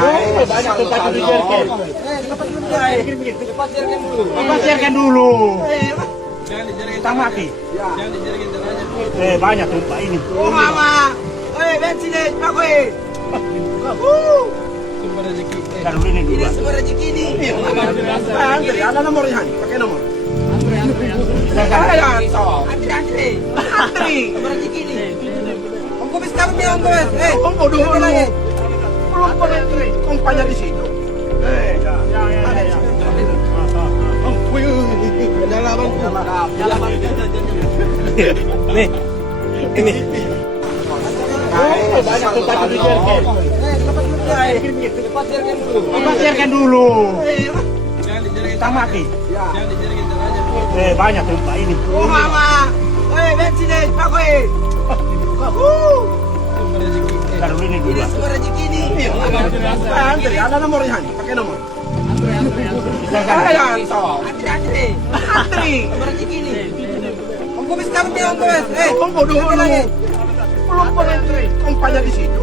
Oh, banyak tempat di Jerken. Pasirkan dulu. Kita mati. Banyak tumpah ini. Oh mama, bensin pak Sumber rezeki. Taruh ini dulu. ini sumber rezeki ini. Antri, ada nomornya, pakai nomor. Antri. Sumber rezeki ini. Om kubis kamu nih om kubis. Om bodoh lagi. Belum pernah kompanya di situ. Ini. Oh, banyak tempat di Jerken. Pasirkan dulu. Kita mati. Banyak tumpah ini. Oh mama, bensin pak Sumber rezeki. Taruh ini dulu. ini sumber rezeki ini. Antri, ada nomornya, pakai nomor. Antri. Sumber rezeki ini. Om kubis kamu nih om kubis. Om bodoh lagi. Belum pernah kompanya di situ.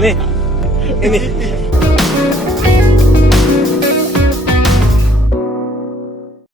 Nih, ini.